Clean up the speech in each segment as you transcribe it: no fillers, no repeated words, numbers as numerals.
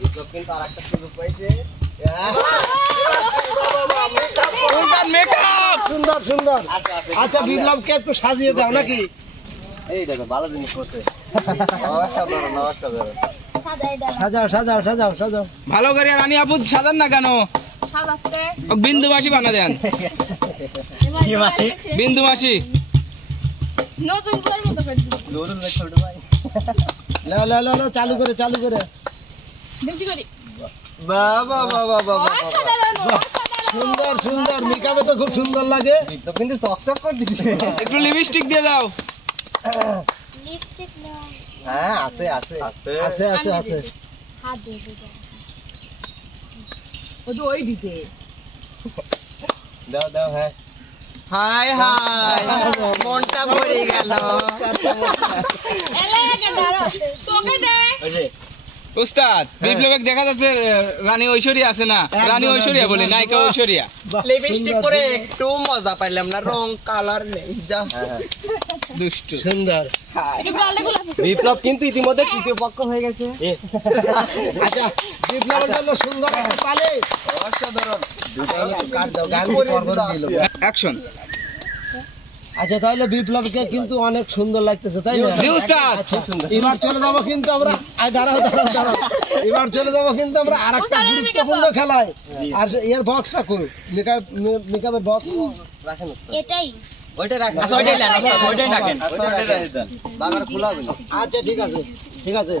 বিপ্লব কিন্তু আরেকটা সুযোগ পাইছে। সুন্দর সুন্দর। আচ্ছা বিপ্লবকে একটু সাজিয়ে দাও নাকি? এই দেখো ভালো জিনিস করছে। অসাধারণ অসাধারণ। সাজাও সাজাও সাজাও সাজাও। ভালো করে রানী আপু সাজান না কেন? সাজাচ্ছে বিন্দু মাসি বানা দেন। কি মাসি? বিন্দু মাসি। নতুন করে মতো করে দিবো। দৌড়ুন না ছোট ভাই। লাও লাও লাও লাও, চালু করে চালু করে। বেশি করি বাবা বাবা বাবা। অসাধারণ অসাধারণ সুন্দর সুন্দর, মেকআপে তো খুব সুন্দর লাগে। বিপ্লব কিন্তু চকচক করে দিছে। একটু লিপস্টিক দিয়ে দাও। লিপস্টিক নাও হ্যাঁ আছে আছে আছে আছে আছে আছে। হাত দিয়ে দিবো দাও দাও হ্যাঁ। হাই হাই মনটা ভরে গেল। এলাকা দাঁড়াও চোখে দে উস্তাদ বিপ্লবক দেখা যাচ্ছে রানী ঐশ্বরিয়া আছে না, রানী ঐশ্বরিয়া বলে নায়িকা ঐশ্বরিয়া। লিপস্টিক করে একটু মজা পাইলাম না, রং কালার নেই যা। দুষ্টু। সুন্দর। একটু গালটা গুলা বিপ্লব কিন্তু ইতিমধ্যে তৃতীয় পক্ষ হয়ে গেছে। আচ্ছা বিপ্লবের জন্য সুন্দর একটা তালে। অসাধারণ। কাট দাও, গান পরপর দিল। অ্যাকশন। আচ্ছা তাহলে বিপ্লবকে কিন্তু অনেক সুন্দর লাগতেছে তাই না? জি উস্তাদ। আচ্ছা এবার চলে যাবো কিন্তু আমরা, দাঁড়াও দাঁড়াও দাঁড়াও, এবার চলে যাবো কিন্তু আমরা আরেকটা গুরুত্বপূর্ণ খেলায়। আর এর বক্সটা কই? মেকআপের বক্স রাখেন এটাই ওইটা রাখেন। আচ্ছা, ওইটাই রাখেন, আচ্ছা, ওইটাই রাখেন। বাবার খোলা হবে না। আচ্ছা ঠিক আছে ঠিক আছে।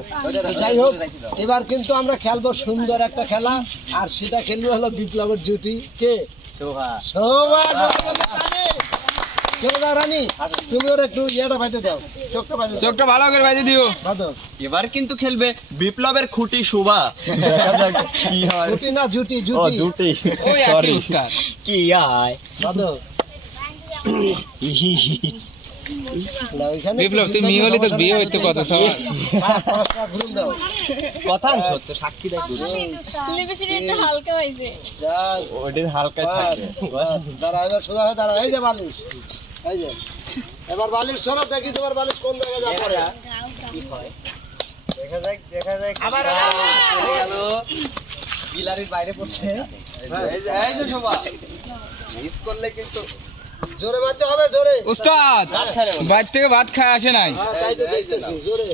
যাই হোক এবার কিন্তু আমরা খেলবো সুন্দর একটা খেলা, আর সেটা খেলবো হলো বিপ্লবের জুটি। কে? সোহা। শোভা। চলে যাও রানী, তুমি ওর একটু ইয়েটা পাইতে দাও, চোখটা পাইতে দাও। চোখটা ভালো করে বাজে দিও। বাঁধো। এবার কিন্তু খেলবে বিপ্লবের খুঁটি শোভা। দেখা যাক কি হয়। জুটি না জুটি ও জুটি। দুটি। ওই একই উস্তাদ। কি হয়? বাঁধো। না, ওইখানে বিপ্লব তুই মেয়ে হলে তো বিয়ে হইতো কত সময়। পাঁচটা ঘুরুন দাও। কথা সত্য সাক্ষী দেখো। লিপস্টিক একটু হালকা হয়েছে যাই, ওইটার হালকা বাস, থাকে। বাস, দাঁড়াও, এবার সোজা হয়ে দাঁড়াও। এই যে বালিশ, এই যে এবার বালিশ সরব, দেখি তোমার বালিশ কোন জায়গায় যা পড়ে। দেখা যাক দেখা যাক। আবার পড়ে গেল। গিলারির বাইরে পড়ছে। এই যে শোভা। মিস করলে কিন্তু জোরে বাঁধতে হবে, জোরে। উস্তাদ বাইর থেকে ভাত খায় আসে নাই। হ্যাঁ তাই তো দেখতেছি, জোরে।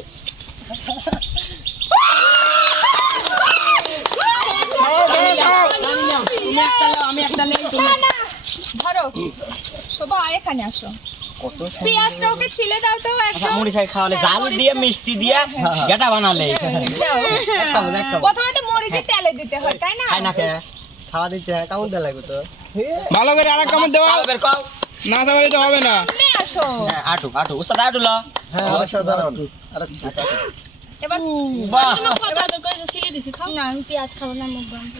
ধরো শোভা এখানে আসো, পেঁয়াজটা ওকে ছিলে দাও তো একদম। মরিচাই খাওয়ালে জাল দিয়ে মিষ্টি দিয়ে গেটা বানালে প্রথমে তো মরিচের তেলে দিতে হয় তাই না? খাই না কে খাওয়া দিতে হয় কেমন দেওয়া লাগবে তো। ভালো করে আরেক কামড় দেওয়া। বের কও না তাহলে তো হবে না। সামনে আসো। আটু আটু উস্তাদ আটু ল হ্যাঁ অসাধারণ। আরেকটু। এবার বাহ তুমি কত আদর করে ছিঁড়ে দিছি খাও না আমি পেঁয়াজ খাবো না মুখ গন্ধ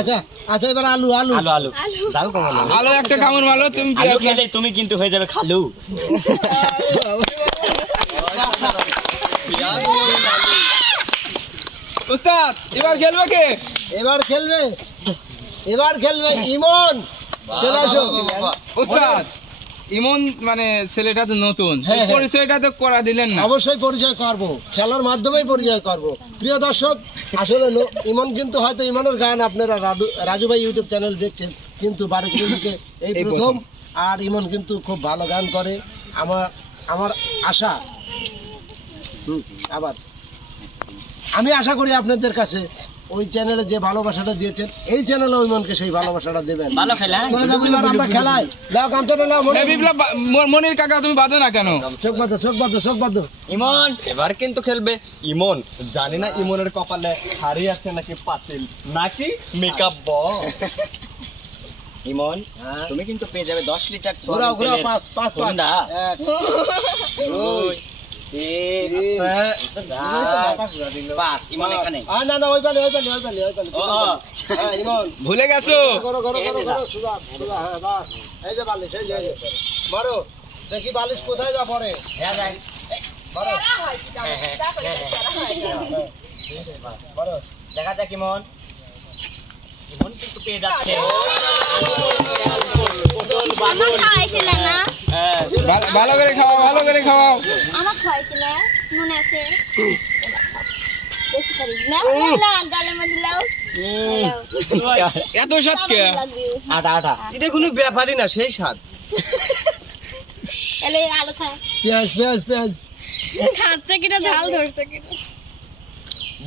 আচ্ছা আচ্ছা এবার আলু আলু আলু আলু ডাল কমালো। আলো একটা কামড় মারলো তুমি আলু পেঁয়াজ খেলে তুমি কিন্তু হয়ে যাবে খালু। উস্তাদ এবার খেলবে কে? এবার খেলবে, এবার খেলবে ইমন। চলে আসো। উস্তাদ ইমন মানে ছেলেটা তো নতুন, হ্যাঁ, হ্যাঁ। পরিচয়টা তো করা দিলেন না। অবশ্যই পরিচয় করব, খেলার মাধ্যমেই পরিচয় করব। প্রিয় দর্শক আসলে ইমন কিন্তু হয়তো ইমনের গান আপনারা রাজু ভাই ইউটিউব চ্যানেল দেখছেন, কিন্তু বাড়িতে এই প্রথম। আর ইমন কিন্তু খুব ভালো গান করে। আমার আমার আশা আবার আমি আশা করি আপনাদের কাছে ওই চ্যানেলে যে ভালোবাসাটা দিয়েছেন এই চ্যানেলে ইমনকে সেই ভালোবাসাটা দেবেন। ভালো খেলা চলে যাবো এবার আমরা খেলায়। লাও গামছাটা লাও মনে। এই বিপ্লব মনির কাকা তুমি বাঁধো না কেন? চোখ বাঁধো চোখ বাঁধো চোখ বাঁধো। ইমন এবার কিন্তু খেলবে ইমন। জানি না ইমনের কপালে হাড়ি আছে নাকি পাতিল নাকি মেকআপ বক্স। ইমন তুমি কিন্তু পেয়ে যাবে 10 লিটার ঘুরাও ঘুরাও, তেলের পাঁচ পাঁচ পাঁচ। হুন্ডা। এক, দুই, তিন, তিন। চার, 5 ইমন এখানে। না না ওই পালে ওই পালে ওই পালে ওই পালে। ও হ্যাঁ ইমন ভুলে গেছো? করো করো করো করো সুদা সুদা। হ্যাঁ বাস, এই যে বালিশ, এই যে এই যে। মারো দেখি বালিশ কোথায় যা পড়ে। হ্যাঁ যাই মারো মারো। দেখা যাক ইমন। ইমন কিন্তু পেয়ে যাচ্ছে। আমার খাওয়াইছিলে না হ্যাঁ ভালো করে খাওয়াও, ভালো করে খাওয়াও। আমার খাওয়াইছিলে মনে আছে বেশি করি না না গালের মধ্যে লাও এত স্বাদ কে এটা কোনো ব্যাপারই না, সেই স্বাদ। এলে আলু খা পেঁয়াজ পেঁয়াজ পেঁয়াজ খাচ্ছে কিনা ঝাল ধরছে কিনা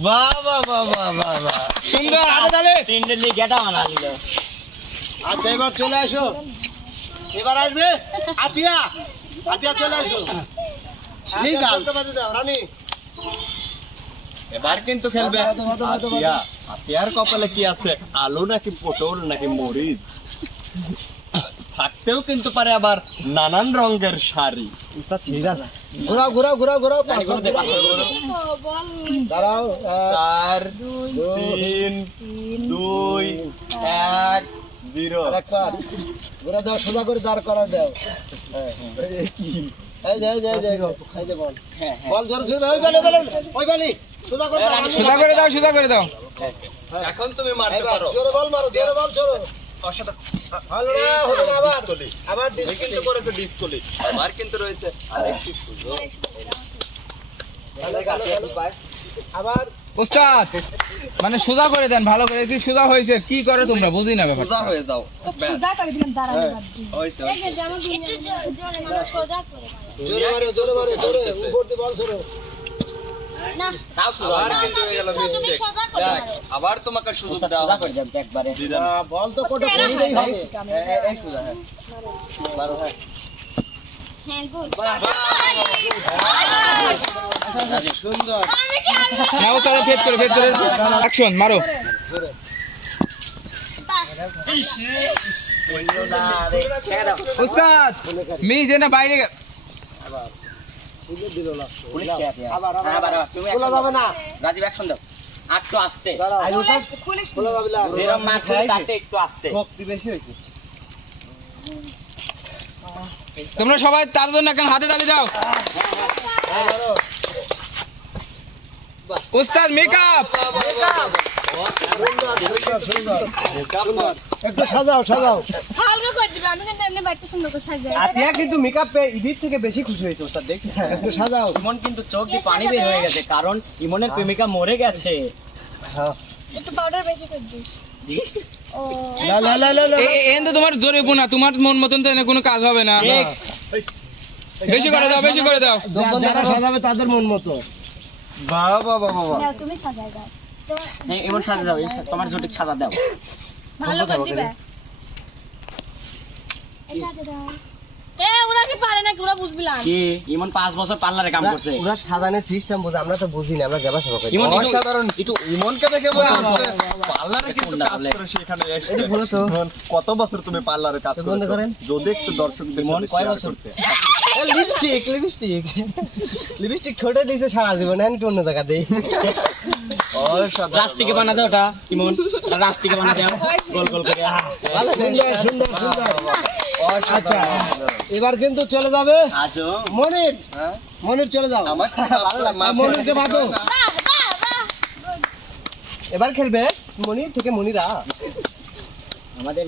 বাহ বাহ বাহ বাহ বাহ বাহ। সুন্দর হাতে তালে আচ্ছা এবার চলে আসো, এবার আসবে আতিয়া, আতিয়া চলে আসো। ঠিক আছে। বলতে বাজে দাও রানী। এবার কিন্তু খেলবে বাদো, বাদো, বাদো, বাদো। আতিয়া। আতিয়ার কপালে কি আছে, আলু নাকি পটল নাকি মরিচ? থাকতেও কিন্তু পারে আবার নানান রঙের শাড়ি। ঘোরাও ঘোরাও ঘোরাও ঘোরাও দাঁড়াও 4 3 2 1 0। একবার ঘোরা দাও, সোজা করে দাঁড় করা দাও। এই যে এই যে এই যে এই যে বল বল জোরে জোরে ওই বেলে বেলে ওই বেলি সোজা করে দাও, সোজা করে দাও, সোজা করে দাও। এখন তুমি মারতে এবার পারো। জোরে বল মারো, জোরে বল জোরে। হলো না হলো না, আবার ডিসকালি। আবার এই কিন্তু করেছে ডিসকালি। আমার কিন্তু রয়েছে আরেকটি সুযোগ। আবার ওস্তাদ মানে সোজা করে দেন ভালো করে, কি সোজা হয়েছে কি করে তোমরা বুঝি না ব্যাপার। সোজা হয়ে যাও। ব্যাস। যা করে দিলাম দাঁড়াবে বাদ দিয়ে। ওই তো, ওই তো। যেমন একটু জোরে মানে সোজা করে জোরে মারো জোরে মারো জোরে উপর দিয়ে বল জোরে। না আবার কিন্তু হয়ে গেল তুমি মিস্টেক। সোজা করে দেখ, আবার তোমাকে সুযোগ দেওয়া হবে। দিদার। বল তো কোটে পড়লেই হবে। এই সোজা, হ্যাঁ। মারো, হ্যাঁ। হ্যাঁ গুড সুন্দর। না ওস্তাদ ফেদ করে অ্যাকশন মারো। ওস্তাদ মি যে না বাইরে আবার খোলা যাবে না, রাজীব অ্যাকশন দাও আটটু আসতে দাঁড়াও খুলিস খোলা যাবে না। যেরকম মারছো তাতে একটু আসতে শক্তি বেশি হয়েছে। তোমরা সবাই তার জন্য এখন হাতে তালি দাও। ওস্তাদ মেকআপ একটু সাজাও সাজাও। ভালো করে দিবে আমি কিন্তু এমনি বাইতে সুন্দর করে সাজাই আতিয়া কিন্তু মেকআপ পে ঈদের থেকে বেশি খুশি হয়েছে ওস্তাদ, দেখ। একটু সাজাও। ইমন কিন্তু চোখ দিয়ে পানি বের হয়ে গেছে কারণ ইমনের প্রেমিকা মরে গেছে একটু পাউডার বেশি করে দিস ও লা লা লা লা লা। এন তো তোমার জোরে না, তোমার মন মতন তো এনে কোনো কাজ হবে না। বেশি করে দাও, বেশি করে দাও। যারা সাজাবে তাদের মন মতো। বাহ বাহ বাহ বাহ। দাও তুমি সাজাই দাও হ্যাঁ ইমন সাজা দাও তোমার জটিক সাজা দাও ভালো করে দিবে এটা দে দাও ওরা কি পারে না ওরা বুঝবিলাম কি ইমন 5 বছর পার্লারে কাম করছে ওরা সাজানোর সিস্টেম বোঝে, আমরা তো বুঝি না, আমরা যাবা সবাই। ইমন একটু অসাধারণ। একটু ইমনকে দেখে মনে হচ্ছে পার্লারে কিন্তু কাজ করে সে এখানে এসেছে। ইমন, কত বছর তুমি পার্লারে কাজ বন্ধ করেছো? করেন। যদি একটু দর্শকদের ইমন সাথে কয় share বছর? করতে। লিপস্টিক লিপস্টিক লিপস্টিক ছোট দিয়েছে সারা জীবন, আমি একটু অন্য জায়গা দিই। অসাধারণ। রাস্টিকে বানা দাও ওটা ইমন রাস্টিকে বানা দাও গোল গোল করে ভালো, সুন্দর সুন্দর সুন্দর। আচ্ছা এবার কিন্তু চলে যাবে আজো মনির, হ্যাঁ? মনির চলে যাও। আমার ভালো লাগছে। মনিরকে বাঁধো। এবার খেলবে মনির থেকে মনিরা। আমাদের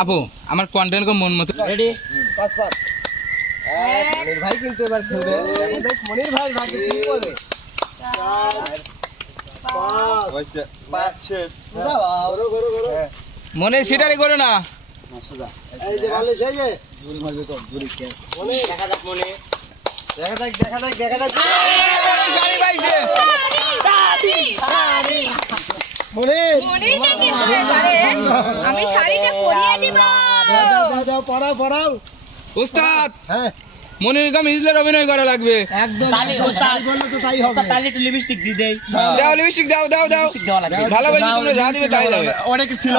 আপু আমার কন্টেন্ট কো মন মতো রেডি পাঁচ পাঁচ। মনির ভাই কিন্তু এবার খেলবে। এখন দেখ মনির ভাই ভাগে কি করে। পাঁচ। হয়েছে 5 শেষ। ঘোরো, ঘোরো, ঘোরো। মনে সিটারি করো না। এই যে বালিশ, এই যে মনির, দেখা যাক মনে দেখা যাক দেখা যাক দেখা যাক। শাড়ি পাইছে। মনির মনিরটা কি করে পারে? আমি শাড়িটা পরিয়ে দিব দাও, দাও, দাও, পড়াও পড়াও। ওস্তাদ হ্যাঁ মনির কাম হিজলার অভিনয় করা লাগবে। একদম তালি, একদম, ওস্তাদ। শাড়ি বললে তো তাই হবে। তাহলে একটু লিপস্টিক দি দেই দাও লিপস্টিক দাও দাও দাও। লিপস্টিক দেওয়া লাগবে ভালোবাসি তোমরা যা দিবে তাই যাবে। অনেক ছিল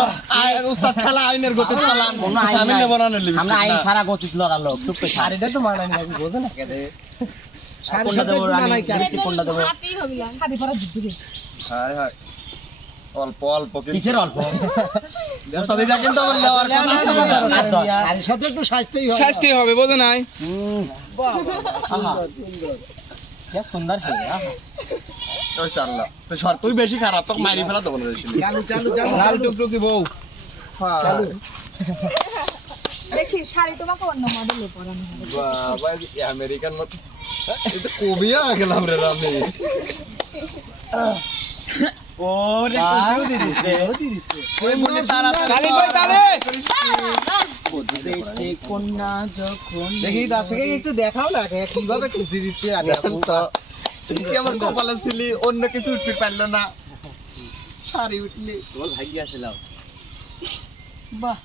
উস্তাদ খেলা আইনের গতি চালান। কোনো আইন আমি নাই। নেব না লিপস্টিক। আমরা আইন ছাড়া গতি লড়ার লোক চুপ করে শাড়িটা তো মানায় না, আমি বোঝো না। শাড়ির কোনটা সাথে দেবো একটু রানী? মানায় কেন? লিপস্টিক কোনটা দেবো হাতেই হবে না শাড়ি পরা জিত দিবি হায় হায়। অল্প অল্প কিন্তু। কিসের অল্প উস্তাদ এটা কিন্তু আমার নেওয়ার কথা ছিল না। আর দশ। শাড়ির সাথে একটু সাজতেই হবে। শাস্তি হবে বোঝো নাই। বাহ, আহা। সুন্দর, সুন্দর। क्या सुंदर है ওই চাল্লা। তো সর তুই বেশি খারাপ, তোকে মারি ফেলা দেবো না বেশি। চালু চালু চালু লাল টুকটুকি বউ। হ্যাঁ। দেখি শাড়ি তোমাকে অন্য মডেলে পরানো হবে বাবা এই আমেরিকান মত। এটা কবিয়া গেলাম রে আমি। ওরে খুশিও দি দিছে ওই মনে তালি কই তালি দেশে কন্যা যখন দেখি দর্শকে একটু দেখাও না কিভাবে খুশি দিচ্ছে রানী আপু তুই কি আমার কপালে ছিলি অন্য কিছু উঠতে পারলো না শাড়ি উঠলি তোর ভাগ্য আছিল বাহ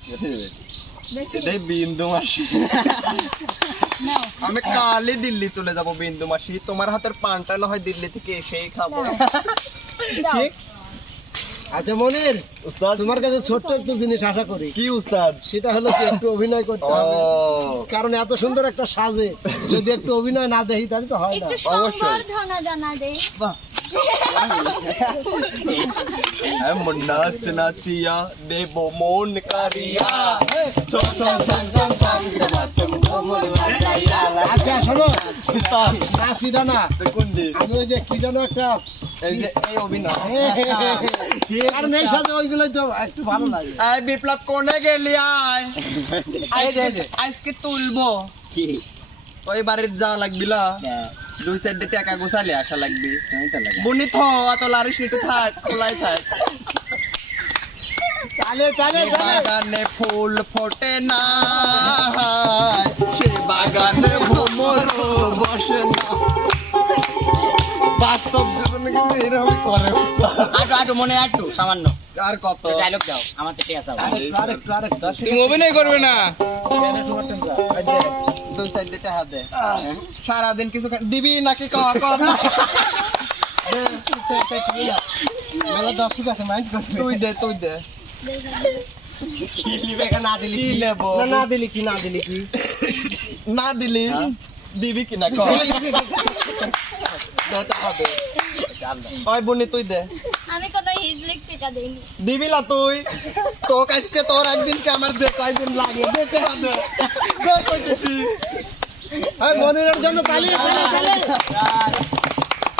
এটাই বিন্দু মাসি আমি কালই দিল্লি চলে যাব বিন্দু মাসি তোমার হাতের পানটা না হয় দিল্লি থেকে এসেই খাবো ঠিক আচ্ছা মনির উস্তাদ তোমার কাছে ছোট্ট একটু জিনিস আশা করি, কি উস্তাদ সেটা হলো কি একটু অভিনয় করতে ও হবে, কারণ এত সুন্দর একটা সাজে যদি একটু অভিনয় না দেখি তাহলে তো হয় না। একটু অবশ্যই। সংবর্ধনা জানা দেই হ্যাঁ নাচ নাচিয়া দেব মন কারিয়া চম চম চম চম চম চম চম কোমর লাগাইয়া আচ্ছা শোনো, উস্তাদ নাচিটা না, কোন দিন আমি ওই যে কি যেন একটা এই যে এই অভিনয় কারণ এই সাজে ওইগুলোই তো একটু ভালো লাগে। আয় বিপ্লব কোনে গেলি আয় আজকে তুলবো কি ওই বাড়ির যা লাগবিলা দুই সাইডে টাকা গোছালে আসা লাগবি বুনি থ অত লারিস নিতে থাক খোলাই থাক তালে তালে সে বাগানে ফুল ফোটে না সে বাগানে ভ্রমর বসে না বাস্তব জীবনে কিন্তু এরকম করে আটু আটু মনে আটু সামান্য আর কত ডায়লগ দাও আমার তো টেস আছে আরেকটু আরেকটু তুমি অভিনয় করবে না এই দে, দুই সাইডে টাকা দে সারাদিন কিছু দিবি নাকি মেলা দর্শক আছে মাইন্ড করবে। তুই দে না দিলি কি নেব না দিলি কি না দিলি কি না দিলি দিবি কিনা ক দে টাকা দে ওই বুনি তুই দে আমি কোনো হিজলিক টাকা দেইনি দিবি না তুই তো আজকে তোর একদিন কে আমার দে কয়দিন লাগে দে টাকা দে দে কইতেছি এই মনিরের জন্য তালি তালি তালি।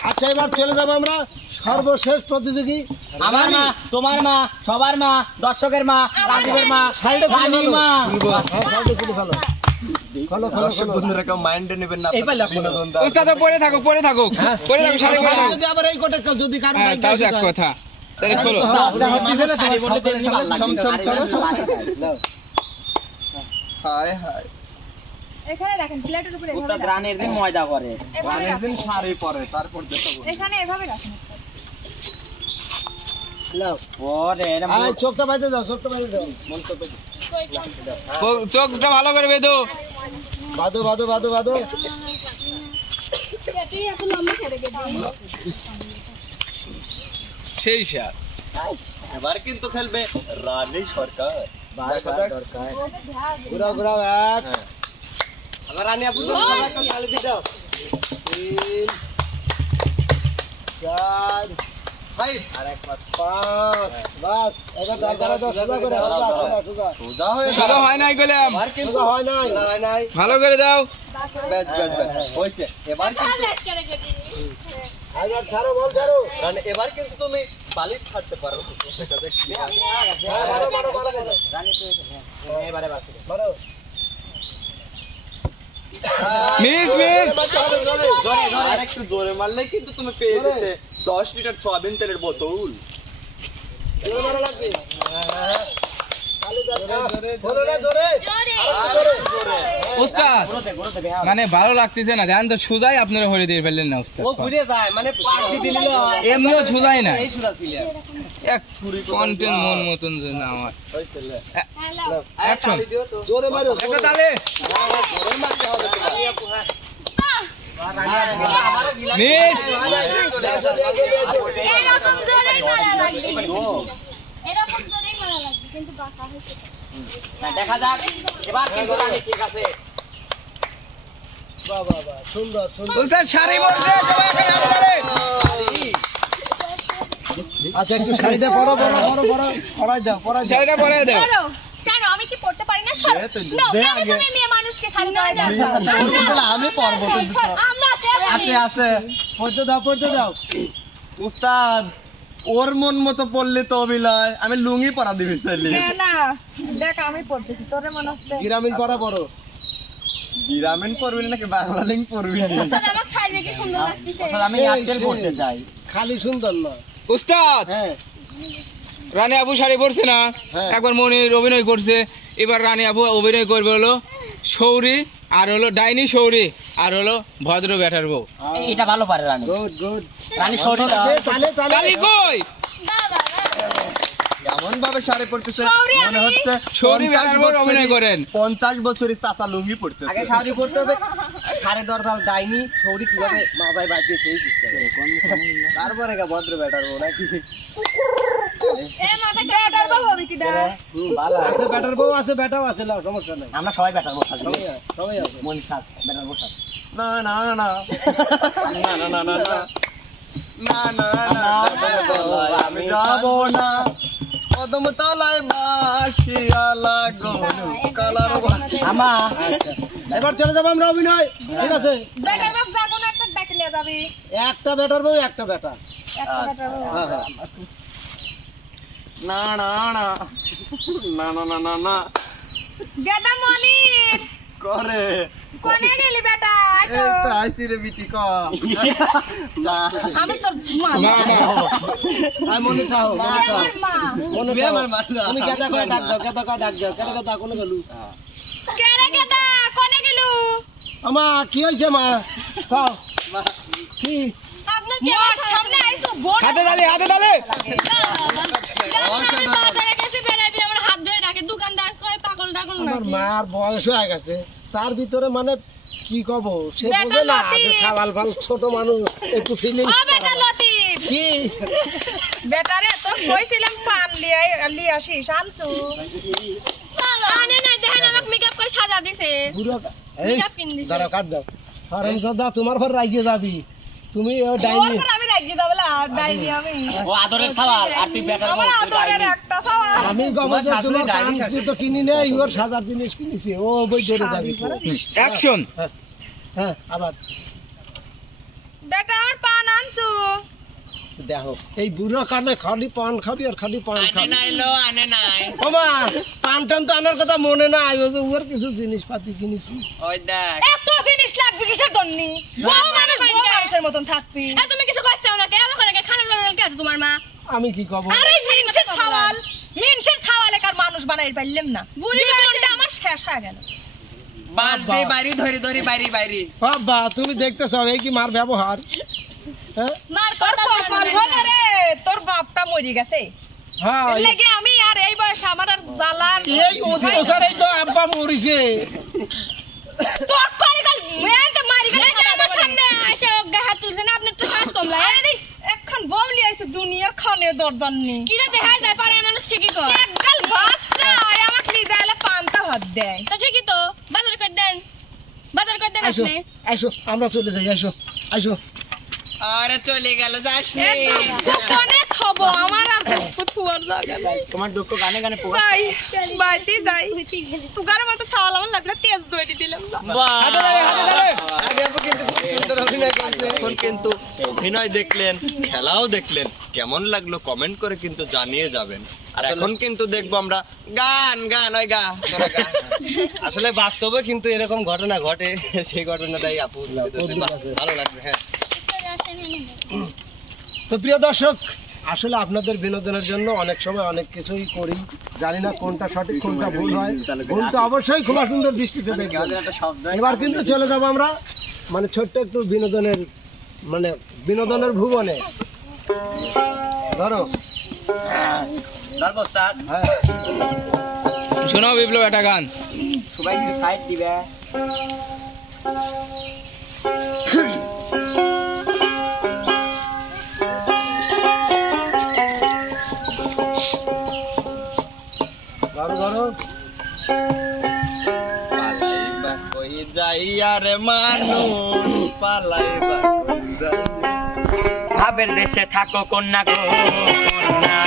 আচ্ছা এবার চলে যাবো আমরা সর্বশেষ প্রতিযোগী আমার মা তোমার মা সবার মা দর্শকের মা রাজীবের মা রানীর মা দর্শক বন্ধুরা কেউ মাইন্ডে নেবেন না উস্তাদ পড়ে থাকুক পড়ে থাকুক শাড়ি পরে থাকুক। যদি আবার এই কোটে যদি কারো হ্যাঁ, বাইক তাও আসে এক যায়। কথা তাহলে খোলো শাড়ি বললে তো এমনি ভালো লাগবে। হায় হায় এখানে দেখেন প্লেটের উপরে এভাবে উস্তাদ রাখেন। রানের দিন ময়দা করে এভাবে অনেকদিন রাখেন। শাড়ি পরে তারপর দেখাবো এখানে এভাবে রাখেন উস্তাদ। নাও। ওরে এরম এই চোখটা বাইতে দাও, চোখটা বাইতে দাও। চোখটা ভালো করে বেঁধো বাদো বাদো বাদো বাদো। তুই এত লম্বা করে গেছিস সেই সার এবার কিন্তু খেলবে রানী সরকার দেখা যাক। ঘুরাও ঘুরাও এক আমার রানী আপু তো সবাই একটা তালি দিয়ে দাও 3 4 ভাই 5 বাস এবার দাঁড়া দাও সোজা করে সোজা সোজা সোজা হয়ে ভালো হয় নাই গেলাম এবার কিন্তু সোজা হয় নাই। নাই নাই ভালো করে দাও ব্যাস ব্যাস ব্যাস হইছে এবার কিন্তু এবার ছাড়ো বল ছাড়ো। রানী এবার কিন্তু তুমি বালি ছাড়তে পারো দেখা যাক কি হয়। মারো মারো মারো মারো রানী তো এবারে বাকি মারো। মিস মিস আর একটু জোরে মারলে কিন্তু তুমি পেয়ে যেতে 10 লিটার সয়াবিন তেলের বোতল জোরে মারা লাগবে। জোরে না জোরে আর জোরে উস্তাদ ঘুরোতে বেহা মানে ভালো লাগতেছে না জান তো সুজাই আপনারা হরে দিয়ে ফেললেন না উস্তাদ ও ঘুরে যায় মানে পার্টি দিলি না এমনিও সুজাই না এই সুদা ছিল এক কন্টেন্ট মন মতন যে না আমার হ্যালো অ্যাকশন তালি দিও তো জোরে মারো একটা তালে জোরে মারতে হবে মিস এরকম জোরেই মারা লাগবে তো এরকম জোরেই মারা লাগবে কিন্তু বাঁকা হয়েছে দেখা যাক এবার কিন্তু রানী ঠিক আছে বাহ বাহ বাহ সুন্দর সুন্দর। উস্তাদ শাড়ি পরছে আচ্ছা একটু শাড়িটা পরো পরো পরো পরো পরাই দাও পরাই দাও। শাড়িটা পরে দাও ধরো। কেন আমি কি পড়তে পারি না সর দে তুই, No, দে কেন আগে। তুমি মেয়ে মানুষকে শাড়ি পরে দাও আমি পরবো কিন্তু তো। আমরা হাতে আছে পড়তে দাও পড়তে দাও। উস্তাদ ওর মন মতো পড়লে তো অভিনয় আমি লুঙ্গি পরা দিবি চাইলি না দেখ আমি পড়তেছি তোরে মনে হচ্ছে গ্রামীণ পরা পড়ো। গ্রামীণ পড়বি নাকি বাংলা লিঙ্ক পড়বি আমার শাড়ি কি সুন্দর লাগতেছে আমি আর্টেল করতে চাই খালি সুন্দর না। উস্তাদ হ্যাঁ রানী আপু শাড়ি পরছে না, হ্যাঁ। একবার মনির অভিনয় করছে, এবার রানী আপু অভিনয় করবে হলো সৌরি, আর হলো ডাইনি সৌরি, আর হলো ভদ্র ব্যাটার বউ। এটা ভালো পারে রানী। Good good. রানী শরীর তালে কালি কই কেমন ভাবে শাড়ি পরতেছে সৌরি মনে আমি। হচ্ছে সৌরি বেটার বউ অভিনয় করেন। 50 বছরের চাচা লুঙ্গি পরতেছে। আগে শাড়ি পরতে হবে, সাড়ে 10 সাল ডাইনি সৌরি কিভাবে মাথায় বাঁধিয়ে সেই সিস্টেম, তারপরে ভদ্র বেটার বউ নাকি। এ মাথা কেটার বাবা হবে কি দা আছে ব্যাটার বউ আছে, ব্যাটাও আছে, না সমস্যা নাই। আমরা সবাই বেটার বসা সবাই আছে। মনি শ্বাস বেটার বসা না না না না না না না না না না না আমি যাব না কদম তলায় বাসিয়া লাগো কালার আমা এবার চলে যাবো আমরা অভিনয়, ঠিক আছে? বেটার বাপ যাবো না একটা ডাকলে যাবে একটা ব্যাটার বউ একটা ব্যাটা। একটা বেটার বাবা হ্যাঁ হ্যাঁ। না না না না না না না না গেদা মনির করে কোনে গেলি বেটা আয় তো। এই তো আইছি রে বিটি ক আমি তোর মা মা আয় মনে থাও, মনে থাও, আমার মা মনে তুই থাও। আমার মা না। তুমি কেটা করে ডাক দাও, কেটা করে ডাক দাও, কেটা কথা কোনো গেলু। কে রে গেদা কোনে গেলু আমা কি হয়েছে মা? কও। কি? আপনার কি মোর সামনে আইছো বোন হাতে তালে হাতে তালে আমি বাজারে গেছি বেড়াইতে আমার হাত ধরে রাখে দোকানদার কয় পাগল টাগল আমার নাকি মার বয়স হয়ে গেছে, তার ভিতরে মানে কি কব, সে বেটা বুঝে না লতিফ। যে সাবাল ফাল ছোট মানুষ একটু ফিলিং। ও বেটা লতিফ কি বেটারে তো কইছিলাম পান লিয়ে আসিস আনছু আনে না দেখেন আমাকে মেকআপ করে সাজা দিছে বুড়ো এই মেকআপ কিন দিছে দাঁড়াও কাট দাও। হারামজাদা তোমার ঘর রাগিয়ে যাবি তুমি, ও ওর ডাইনি। পর আমি রাগি দাবলা ডাইনি আমি ও আদরের সওয়াল আর তুই বেটার আমার আদরের একটা সওয়াল আমি গমজে তোমার কান তো কিনি নেই, ওর সাজার জিনিস কিনেছি, ও বই ধরে যাবি। অ্যাকশন। হ্যাঁ আবার বেটার পান আনছু দেখো এই বুড়ো কানে খালি পান খাবি আর খালি পান খাবি। আনে নাই ওমা পান টান তো আনার কথা মনে নাই, ওই যে ওর কিছু জিনিসপাতি কিনেছি। ওই দেখ এত জিনিস লাগবে কিসের জন্য বউ মানুষের মতন থাকবি এ তুমি কিছু কইছো না কে আমাকে লাগে খানা লাগল কে তোমার মা আমি কি কব? আরে মিনসের ছাওয়ালে কার মানুষ বানাই পারলাম না বুড়ি মনটা আমার শেষ হয়ে গেল বাড়ি বাড়ি ধরে ধরে বাড়ি বাড়ি বাবা তুমি দেখতেছ এই কি মার ব্যবহার? হ্যাঁ মার তোর কথা কপাল ভালো রে তোর বাপটা মরে গেছে হ্যাঁ এর লাগে আমি আর এই বয়সে আমার আর জ্বালার এই অত্যাচারেই তো আব্বা মরিছে। তোর কলি কাল মেয়েকে মারি গেছে আমার সামনে এসে ওকে হাত তুলছে না আপনার তো শ্বাস কম লাগে আরে এখন ববলি আইছে দুনিয়ার খানে দরজান নি কি রে দেখাই যায় পারে মানুষ ঠিকই কর একগাল বাচ্চা আর আমাকে লিয়ে যাইলে পান্তা ভাত দেয় তো ঠিকই তো বাজার করে দেন আইসো আপনি আইসো আমরা চলে যাই, আইসো আইসো। আরে চলে গেল যাস কোনে খাবো আমার আর কুছুয়ার জায়গা নাই তোমার দুঃখ গানে গানে পোড়া যাই বাইতে যাই তুগার মতো সাল আমার লাগলে তেজ দইটি দিলাম না হাতে তালে হাতে তালে আগে আপু কিন্তু খুব সুন্দর অভিনয় করছে। এখন কিন্তু অভিনয় দেখলেন, খেলাও দেখলেন, কেমন লাগলো কমেন্ট করে কিন্তু জানিয়ে যাবেন। আর এখন কিন্তু দেখবো আমরা গান গান ওই গা তোরা গা। আসলে বাস্তবে কিন্তু এরকম ঘটনা ঘটে, সেই ঘটনাটাই আপু ভালো লাগবে। হ্যাঁ তো প্রিয় দর্শক, আসলে আপনাদের বিনোদনের জন্য অনেক সময় অনেক কিছুই করি, জানি না কোনটা সঠিক কোনটা ভুল হয়, ভুল তো অবশ্যই খুব সুন্দর দৃষ্টিতে দেখবেন। এবার কিন্তু চলে যাবো আমরা মানে ছোট্ট একটু বিনোদনের মানে বিনোদনের ভুবনে। ধরো দরবস্তাদ হ্যাঁ শোনাও বিপ্লব একটা গান। সবাই একটু সাইড দিবে ধরো ধরো পালাইবা কই যাইয়া রে মানুষ পালাইবা কই যাইয়া ভাবের দেশে থাকো কন্যা গো কন্যা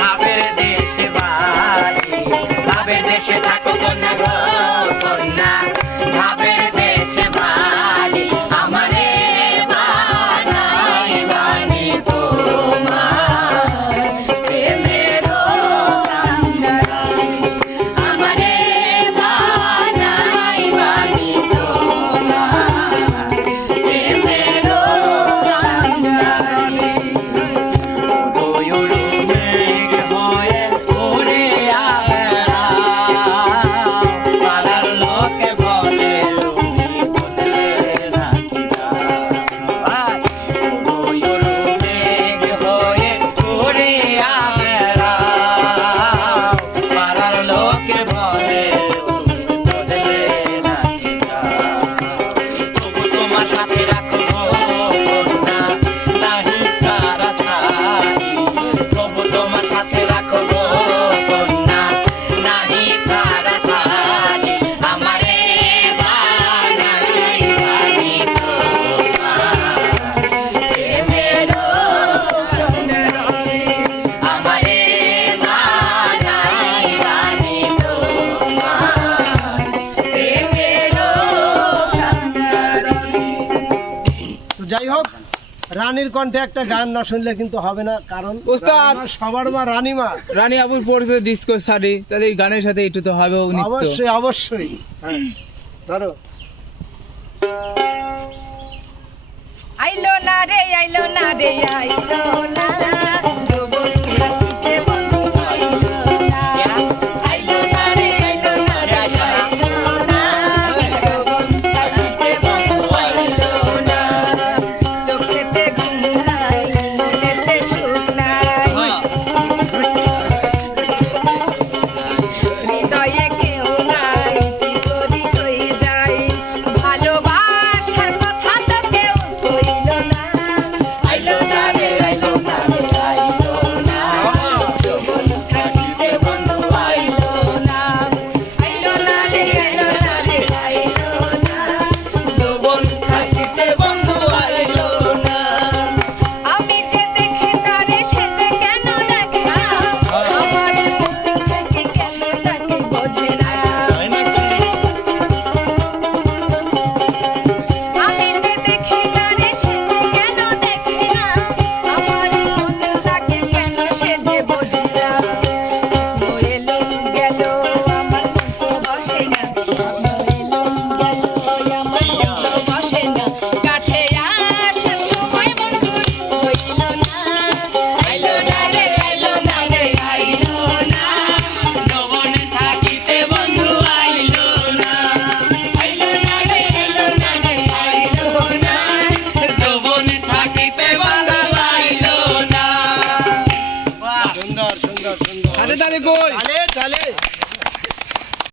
ভাবের দেশে বাড়ি ভাবের দেশে থাকো কন্যা গো কন্যা ভাবের দেশে বাড়ি আমারে বানাই বানি তোমার প্রেমের কান্ডারি আমারে বানাই বানি তোমার প্রেমের কান্ডারি রানীর কণ্ঠে একটা গান না শুনলে কিন্তু হবে না, কারণ ওস্তাদ। রানীমা সবার মা রানীমা। রানী আপুর পড়ছে ডিস্কো শাড়ি, তাহলে এই গানের সাথে একটু তো হবে নৃত্য। অবশ্যই অবশ্যই। হ্যাঁ ধরো। আইলো না রে আইলো না রে আইলো না